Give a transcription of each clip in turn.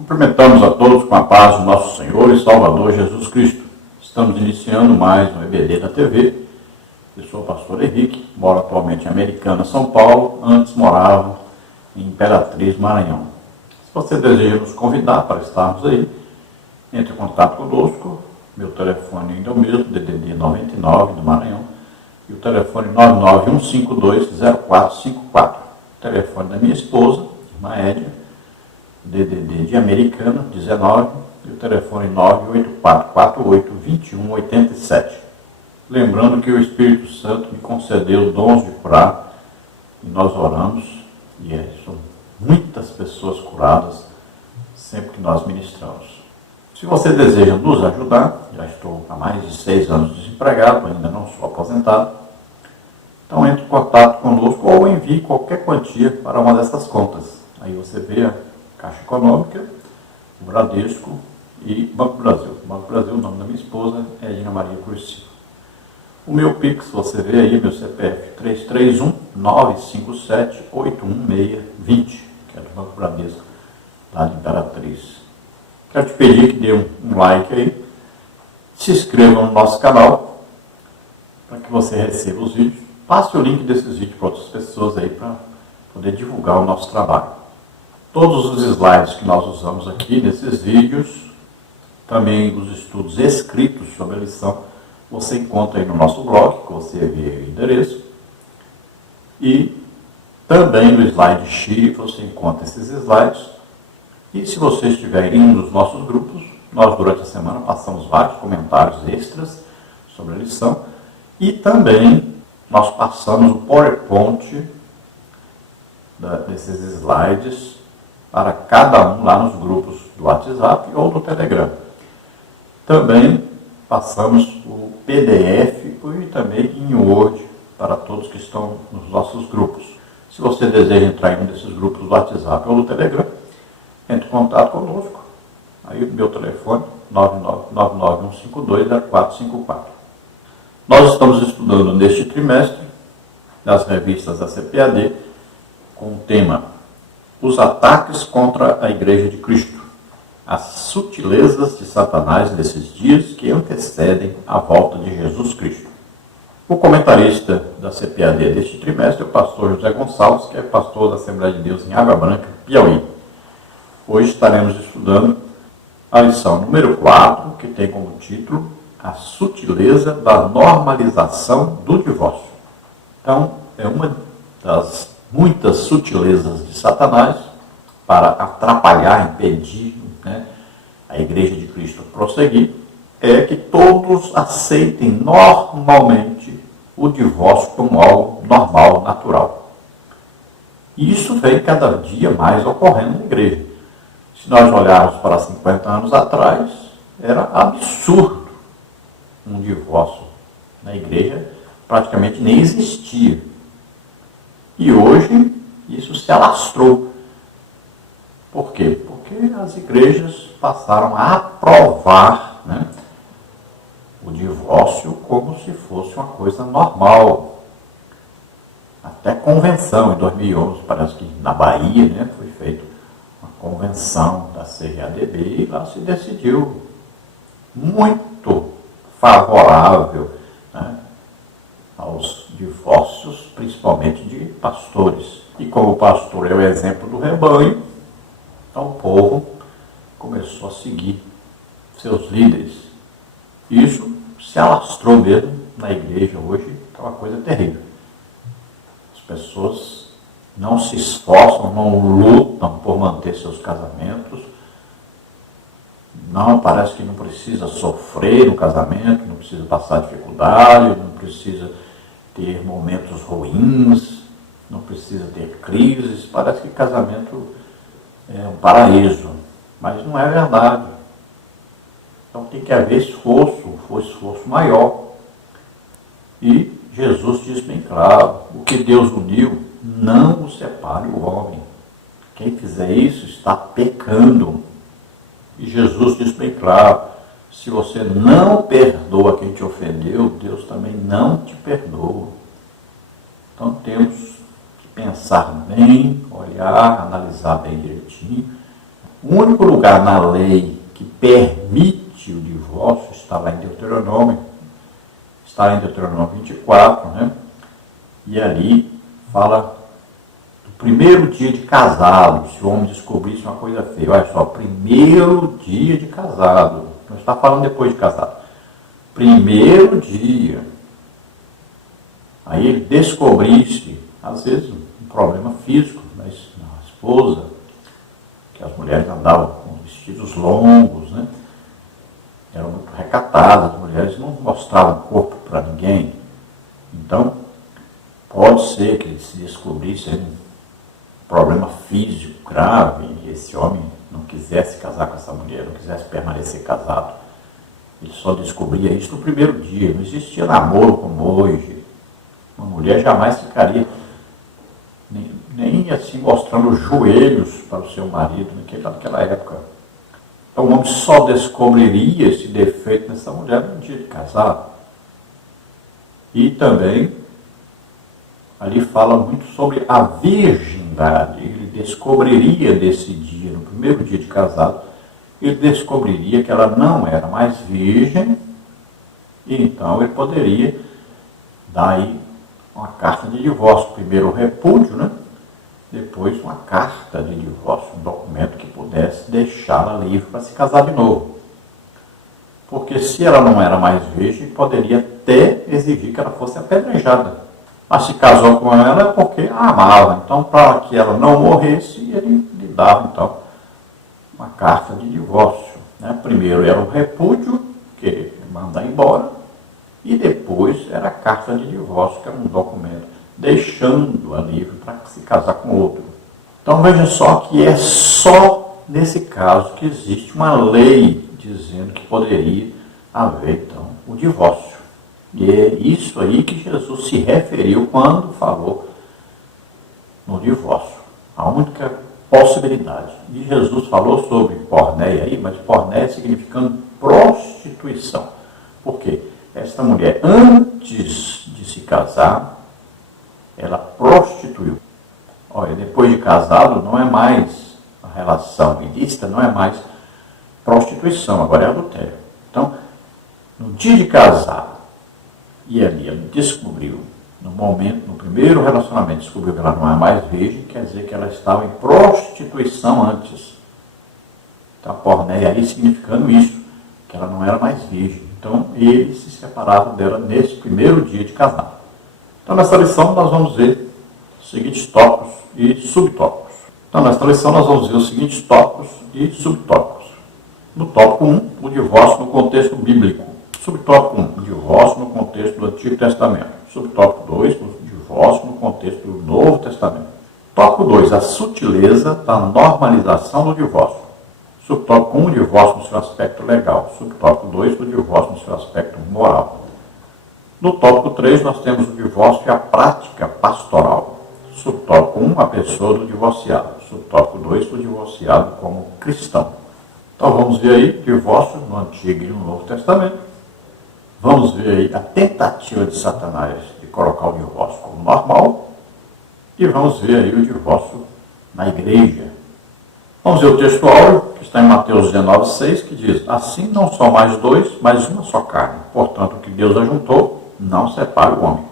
Cumprimentamos a todos com a paz do nosso Senhor e Salvador Jesus Cristo. Estamos iniciando mais um EBD da TV. Eu sou o pastor Henrique, moro atualmente em Americana, São Paulo. Antes morava em Imperatriz, Maranhão. Se você deseja nos convidar para estarmos aí, entre em contato conosco. Meu telefone ainda é o mesmo, DDD 99 do Maranhão. E o telefone 991520454. O telefone da minha esposa, irmã Édia, DDD de Americana, 19, e o telefone 984482187. Lembrando que o Espírito Santo me concedeu dons de curar, e nós oramos, e são muitas pessoas curadas sempre que nós ministramos. Se você deseja nos ajudar, já estou há mais de 6 anos desempregado, ainda não sou aposentado, então entre em contato conosco ou envie qualquer quantia para uma dessas contas. Aí você vê a Caixa Econômica, o Bradesco e Banco do Brasil. Banco do Brasil, o nome da minha esposa é Edna Maria Cruz Silva. O meu Pix, você vê aí, meu CPF 331-957-816-20, que é do Banco Bradesco, lá de Imperatriz. Quero te pedir que dê um like aí, se inscreva no nosso canal, para que você receba os vídeos. Passe o link desses vídeos para outras pessoas aí, para poder divulgar o nosso trabalho. Todos os slides que nós usamos aqui nesses vídeos, também os estudos escritos sobre a lição, você encontra aí no nosso blog, que você vê o endereço. E também no slide X você encontra esses slides. E se você estiver em um dos nossos grupos, nós durante a semana passamos vários comentários extras sobre a lição. E também nós passamos o PowerPoint desses slides para cada um lá nos grupos do WhatsApp ou do Telegram. Também passamos o PDF e também em Word para todos que estão nos nossos grupos. Se você deseja entrar em um desses grupos do WhatsApp ou do Telegram, entre em contato conosco. Aí o meu telefone 991520454. Nós estamos estudando neste trimestre nas revistas da CPAD com o tema Os ataques contra a Igreja de Cristo, as sutilezas de Satanás nesses dias que antecedem a volta de Jesus Cristo. O comentarista da CPAD deste trimestre é o pastor José Gonçalves, que é pastor da Assembleia de Deus em Água Branca, Piauí. Hoje estaremos estudando a lição número 4, que tem como título A Sutileza da Normalização do Divórcio. Então, é uma das muitas sutilezas de Satanás para atrapalhar, impedir, a Igreja de Cristo prosseguir, é que todos aceitem normalmente o divórcio como algo normal, natural. E isso vem cada dia mais ocorrendo na Igreja. Se nós olharmos para 50 anos atrás, era absurdo um divórcio na Igreja, praticamente nem existia. E hoje isso se alastrou. Por quê? Porque as igrejas passaram a aprovar o divórcio como se fosse uma coisa normal. Até convenção, em 2011, parece que na Bahia foi feita uma convenção da CGADB e lá se decidiu muito favorável aos divórcios, principalmente de pastores. E como o pastor é o exemplo do rebanho, então o povo começou a seguir seus líderes. Isso se alastrou mesmo na igreja hoje, é uma coisa terrível. As pessoas não se esforçam, não lutam por manter seus casamentos. Não, parece que não precisa sofrer no casamento, não precisa passar dificuldade, não precisa ter momentos ruins, não precisa ter crises. Parece que casamento é um paraíso, mas não é verdade. Então tem que haver esforço maior. E Jesus diz bem claro, o que Deus uniu, não o separe o homem. Quem fizer isso está pecando. E Jesus diz bem claro, se você não perdoa quem te ofendeu, Deus também não te perdoa. Então temos que pensar bem, olhar, analisar bem direitinho, O único lugar na lei que permite o divórcio está lá em Deuteronômio, está em Deuteronômio 24, né? E ali fala do primeiro dia de casado, se o homem descobrisse uma coisa feia. Olha só, primeiro dia de casado, não está falando depois de casado. Primeiro dia. Aí ele descobrisse, às vezes, um problema físico na esposa, que as mulheres andavam com vestidos longos, né? Eram muito recatadas, as mulheres não mostravam o corpo para ninguém. Então, pode ser que ele se descobrisse um problema físico grave e esse homem não quisesse casar com essa mulher, não quisesse permanecer casado. Ele só descobria isso no primeiro dia, não existia namoro como hoje. Uma mulher jamais ficaria nem assim mostrando os joelhos para o seu marido naquela época. Então o homem só descobriria esse defeito nessa mulher no dia de casado. E também ali fala muito sobre a virgindade. Ele descobriria desse dia, no primeiro dia de casado, ele descobriria que ela não era mais virgem, e então ele poderia dar aí uma carta de divórcio. Primeiro o repúdio, né? Depois uma carta de divórcio, um documento que pudesse deixá-la livre para se casar de novo. Porque se ela não era mais virgem, poderia até exigir que ela fosse apedrejada. Mas se casou com ela porque a amava. Então, para que ela não morresse, ele lhe dava, então, uma carta de divórcio. Né? Primeiro era o repúdio, que ele manda embora, e depois era a carta de divórcio, que era um documento deixando-a livre para se casar com outro. Então veja só que é só nesse caso que existe uma lei dizendo que poderia haver então o divórcio. E é isso aí que Jesus se referiu quando falou no divórcio. A única possibilidade. E Jesus falou sobre porneia aí, mas porneia significando prostituição. Por quê? Esta mulher, antes de se casar, ela prostituiu. Olha, depois de casado, não é mais a relação ilícita, não é mais prostituição, agora é adultério. Então, no dia de casar, e ali ela descobriu, no primeiro relacionamento, descobriu que ela não é mais virgem, quer dizer que ela estava em prostituição antes. Então, a porneia aí significando isso, que ela não era mais virgem. Então, ele se separava dela nesse primeiro dia de casado. Então, nessa lição, nós vamos ver os seguintes tópicos e subtópicos. Então, nesta lição, nós vamos ver os seguintes tópicos e subtópicos. No tópico 1, o divórcio no contexto bíblico. Subtópico 1, o divórcio no contexto do Antigo Testamento. Subtópico 2, o divórcio no contexto do Novo Testamento. Tópico 2, a sutileza da normalização do divórcio. Subtópico 1, o divórcio no seu aspecto legal. Subtópico 2, o divórcio no seu aspecto moral. No tópico 3, nós temos o divórcio e a prática pastoral. Subtópico 1, a pessoa do divorciado. Subtópico 2, o divorciado como cristão. Então vamos ver aí divórcio no Antigo e no Novo Testamento. Vamos ver aí a tentativa de Satanás de colocar o divórcio como normal. E vamos ver aí o divórcio na igreja. Vamos ver o texto áureo, que está em Mateus 19,6, que diz: assim não são mais dois, mas uma só carne. Portanto, o que Deus ajuntou, não separe o homem.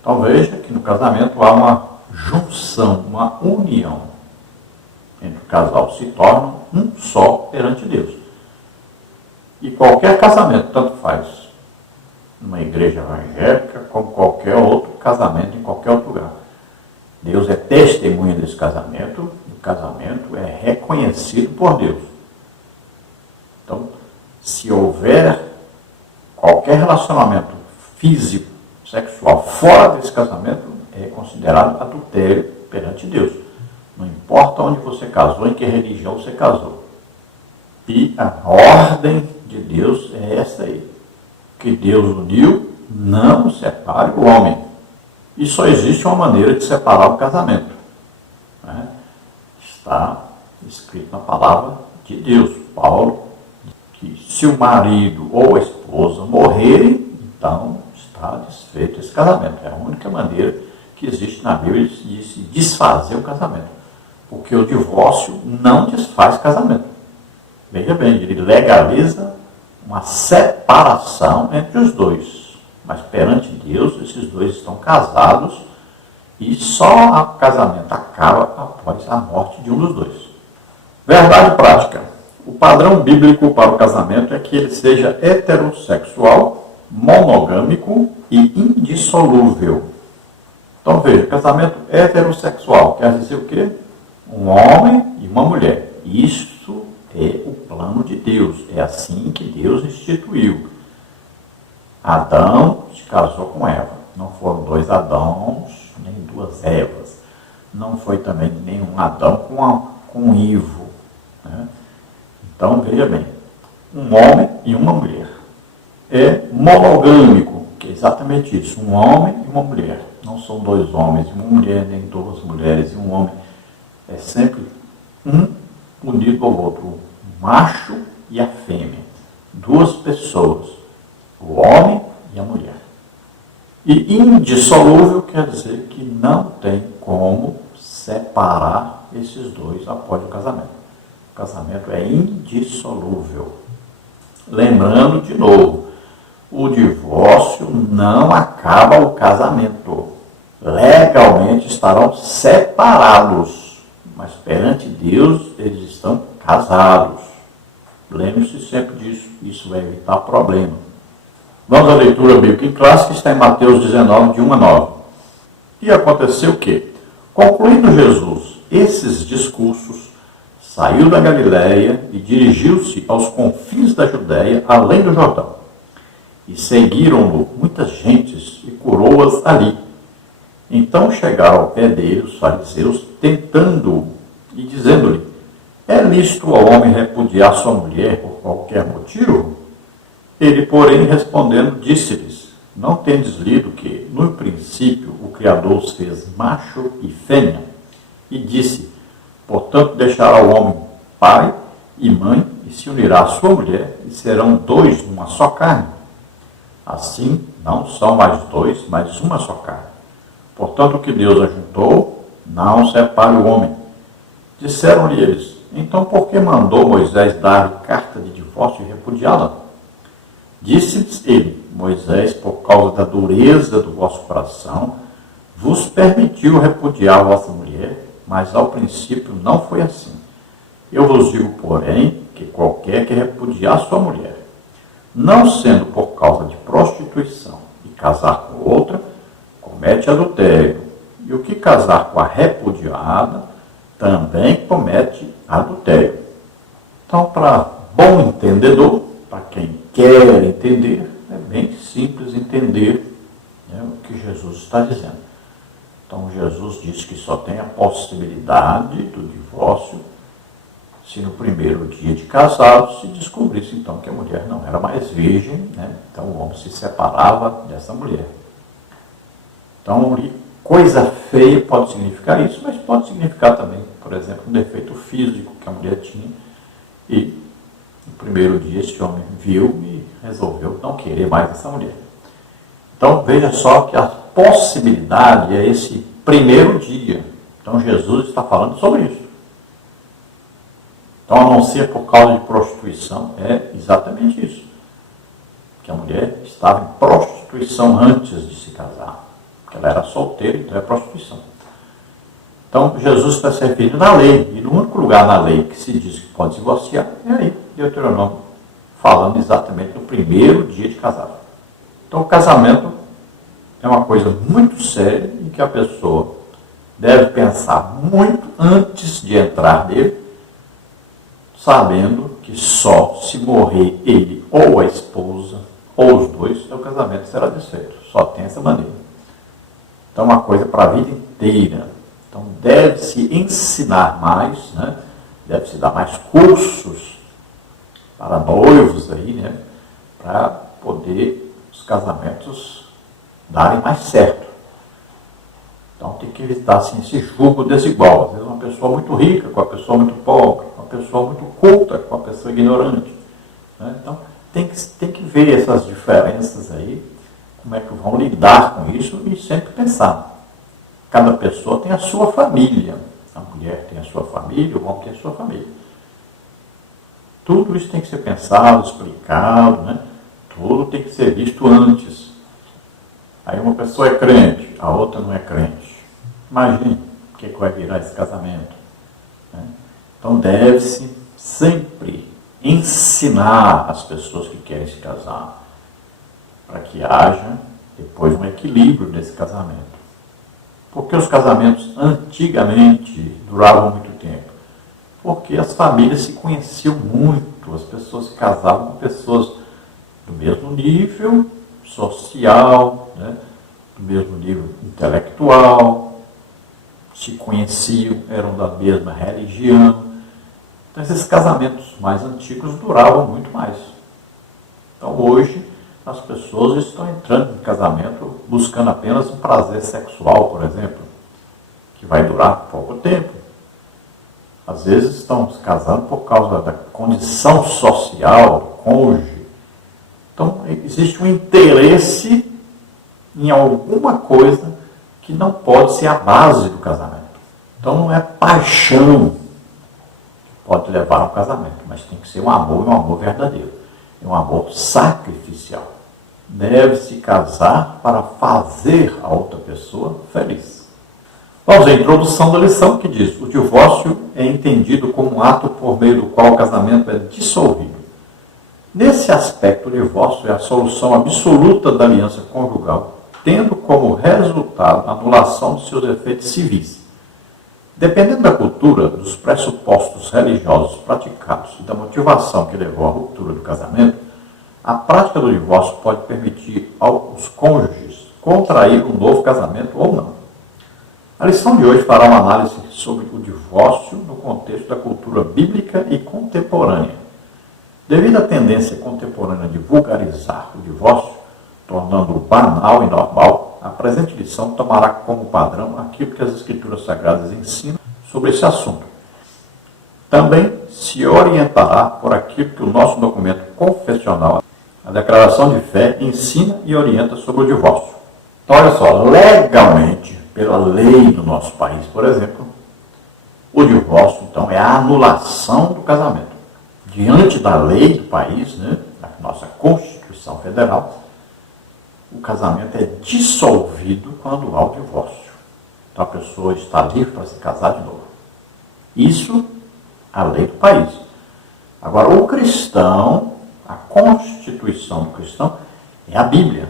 Então veja que no casamento há uma junção, uma união entre o casal, se torna um só perante Deus. E qualquer casamento, tanto faz numa igreja evangélica, como qualquer outro casamento em qualquer outro lugar. Deus é testemunha desse casamento, e o casamento é reconhecido por Deus. Então, se houver qualquer relacionamento físico, sexual, fora desse casamento, é considerado adultério perante Deus. Não importa onde você casou, em que religião você casou. E a ordem de Deus é essa aí. Que Deus uniu, não separe o homem. E só existe uma maneira de separar o casamento. Né? Está escrito na palavra de Deus. Paulo, que se o marido ou a esposa morrerem, então está desfeito esse casamento. É a única maneira que existe na Bíblia de se desfazer o casamento. porque o divórcio não desfaz casamento. Veja bem, ele legaliza uma separação entre os dois. Mas perante Deus, esses dois estão casados e só o casamento acaba após a morte de um dos dois. Verdade prática. O padrão bíblico para o casamento é que ele seja heterossexual, monogâmico e indissolúvel. Então veja, casamento heterossexual quer dizer o quê? Um homem e uma mulher. Isso é o plano de Deus. É assim que Deus instituiu. Adão se casou com Eva. Não foram dois Adãos, nem duas Evas. Não foi também nenhum Adão com Ivo. Né? Então, veja bem, um homem e uma mulher. É monogâmico, que é exatamente isso, um homem e uma mulher. Não são dois homens e uma mulher, nem duas mulheres e um homem. É sempre um unido ao outro, o macho e a fêmea. Duas pessoas, o homem e a mulher. E indissolúvel quer dizer que não tem como separar esses dois após o casamento. O casamento é indissolúvel. Lembrando de novo, o divórcio não acaba o casamento. Legalmente estarão separados, mas perante Deus eles estão casados. Lembre-se sempre disso, isso vai evitar problema. Vamos à leitura bíblica em classe, que está em Mateus 19, de 1 a 9. E aconteceu o quê? Concluindo Jesus esses discursos, saiu da Galiléia e dirigiu-se aos confins da Judéia, além do Jordão. E seguiram-no muitas gentes e curou-as ali. Então chegaram ao pé dele os fariseus, tentando-o e dizendo-lhe: é lícito ao homem repudiar sua mulher por qualquer motivo? Ele, porém, respondendo, disse-lhes: não tendes lido que, no princípio, o Criador os fez macho e fêmea? E disse: portanto, deixará o homem pai e mãe e se unirá à sua mulher e serão dois numa só carne. Assim, não são mais dois, mas uma só carne. Portanto, o que Deus ajuntou, não separe o homem. Disseram-lhe eles: então por que mandou Moisés dar-lhe carta de divórcio e repudiá-la? Disse-lhes ele: Moisés, por causa da dureza do vosso coração, vos permitiu repudiar a vossa mulher, mas ao princípio não foi assim. Eu vos digo, porém, que qualquer que repudiar sua mulher, não sendo por causa de prostituição e casar com outra, comete adultério. E o que casar com a repudiada, também comete adultério. Então, para bom entendedor, para quem quer entender, é bem simples entender, né, o que Jesus está dizendo. Então, Jesus disse que só tem a possibilidade do divórcio se no primeiro dia de casado se descobrisse, então, que a mulher não era mais virgem, né? Então o homem se separava dessa mulher. Então, coisa feia pode significar isso, mas pode significar também, por exemplo, um defeito físico que a mulher tinha e no primeiro dia esse homem viu e resolveu não querer mais essa mulher. Então, veja só que a possibilidade é esse primeiro dia. Então, Jesus está falando sobre isso. Então, a não ser por causa de prostituição, é exatamente isso. Que a mulher estava em prostituição antes de se casar. Porque ela era solteira, então é prostituição. Então, Jesus está se referindo na lei. E no único lugar na lei que se diz que pode divorciar, é aí, Deuteronômio, falando exatamente do primeiro dia de casado. Então, o casamento é uma coisa muito séria em que a pessoa deve pensar muito antes de entrar nele, sabendo que só se morrer ele ou a esposa, ou os dois, o casamento será desfeito. Só tem essa maneira. Então, uma coisa para a vida inteira. Então, deve-se ensinar mais, né? Deve-se dar mais cursos para noivos aí, né? Para poder os casamentos darem mais certo. Então, tem que evitar assim, esse julgo desigual. Às vezes, uma pessoa muito rica com a pessoa muito pobre, uma pessoa muito culta com a pessoa ignorante. Né? Então, tem que ver essas diferenças aí, como é que vão lidar com isso e sempre pensar. Cada pessoa tem a sua família. A mulher tem a sua família, o homem tem a sua família. Tudo isso tem que ser pensado, explicado, né? Tudo tem que ser visto antes. Aí uma pessoa é crente, a outra não é crente. Imagine o que vai virar esse casamento, né? Então deve-se sempre ensinar as pessoas que querem se casar, para que haja depois um equilíbrio nesse casamento. Porque os casamentos antigamente duravam muito tempo? Porque as famílias se conheciam muito, as pessoas se casavam com pessoas do mesmo nível social, né? Do mesmo nível intelectual, se conheciam, eram da mesma religião. Então esses casamentos mais antigos duravam muito mais. Então hoje as pessoas estão entrando em casamento buscando apenas um prazer sexual, por exemplo, que vai durar pouco tempo. Às vezes estão se casando por causa da condição social do cônjuge. Então existe um interesse em alguma coisa que não pode ser a base do casamento. Então não é paixão que pode levar a um casamento, mas tem que ser um amor verdadeiro. É um amor sacrificial. Deve-se casar para fazer a outra pessoa feliz. Vamos à introdução da lição que diz: o divórcio é entendido como um ato por meio do qual o casamento é dissolvido. Nesse aspecto, o divórcio é a solução absoluta da aliança conjugal, tendo como resultado a anulação de seus efeitos civis. Dependendo da cultura, dos pressupostos religiosos praticados e da motivação que levou à ruptura do casamento, a prática do divórcio pode permitir aos cônjuges contrair um novo casamento ou não. A lição de hoje fará uma análise sobre o divórcio no contexto da cultura bíblica e contemporânea. Devido à tendência contemporânea de vulgarizar o divórcio, tornando-o banal e normal, a presente lição tomará como padrão aquilo que as Escrituras Sagradas ensinam sobre esse assunto. Também se orientará por aquilo que o nosso documento confessional, a Declaração de Fé, ensina e orienta sobre o divórcio. Então, olha só, legalmente, pela lei do nosso país, por exemplo, o divórcio, então, é a anulação do casamento. Diante da lei do país, né, da nossa Constituição Federal, o casamento é dissolvido quando há o divórcio. Então a pessoa está livre para se casar de novo. Isso, a lei do país. Agora, o cristão, a Constituição do cristão, é a Bíblia.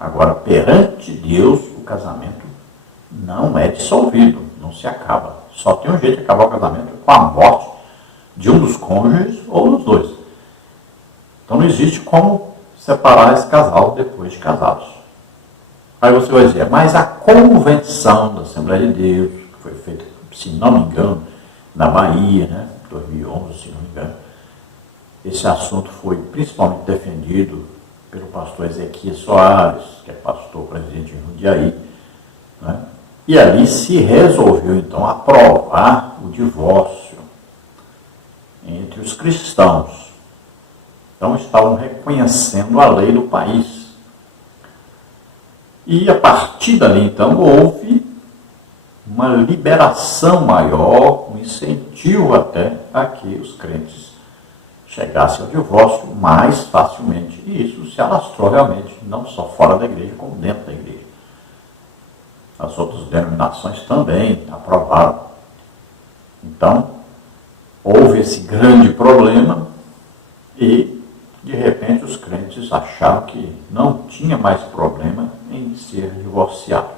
Agora, perante Deus, o casamento não é dissolvido, não se acaba. Só tem um jeito de acabar o casamento: com a morte de um dos cônjuges ou dos dois. Então não existe como separar esse casal depois de casados. Aí você vai dizer: mas a convenção da Assembleia de Deus, que foi feita, se não me engano, na Bahia, né, 2011, se não me engano, esse assunto foi principalmente defendido pelo pastor Ezequias Soares, que é pastor presidente em Jundiaí, né? E ali se resolveu então aprovar o divórcio entre os cristãos. Então estavam reconhecendo a lei do país. E a partir dali então houve uma liberação maior, um incentivo até a que os crentes chegassem ao divórcio mais facilmente. E isso se alastrou realmente, não só fora da igreja, como dentro da igreja. As outras denominações também aprovaram. Então, houve esse grande problema e, de repente, os crentes acharam que não tinha mais problema em ser divorciado.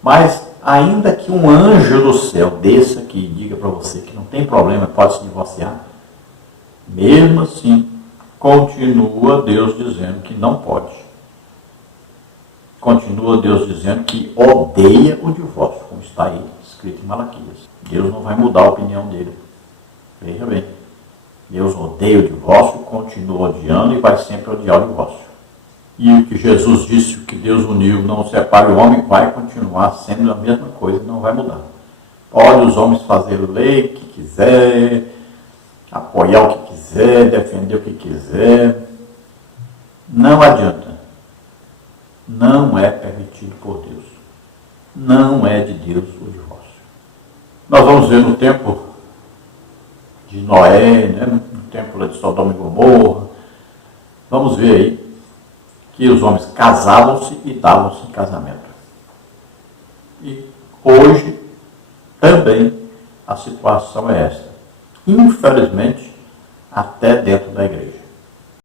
Mas, ainda que um anjo do céu desça aqui e diga para você que não tem problema, pode se divorciar, mesmo assim, continua Deus dizendo que não pode. Continua Deus dizendo que odeia o divórcio, como está aí escrito em Malaquias. Deus não vai mudar a opinião dele. Veja bem, Deus odeia o divórcio, continua odiando e vai sempre odiar o divórcio. E o que Jesus disse, o que Deus uniu, não separe o homem, vai continuar sendo a mesma coisa, não vai mudar. Pode os homens fazer lei que quiser, apoiar o que quiser, defender o que quiser, não adianta. Não é permitido por Deus. Não é de Deus o divórcio. Nós vamos ver no tempo de Noé, né, no tempo lá de Sodoma e Gomorra, vamos ver aí que os homens casavam-se e davam-se em casamento. E hoje também a situação é essa. Infelizmente, até dentro da igreja.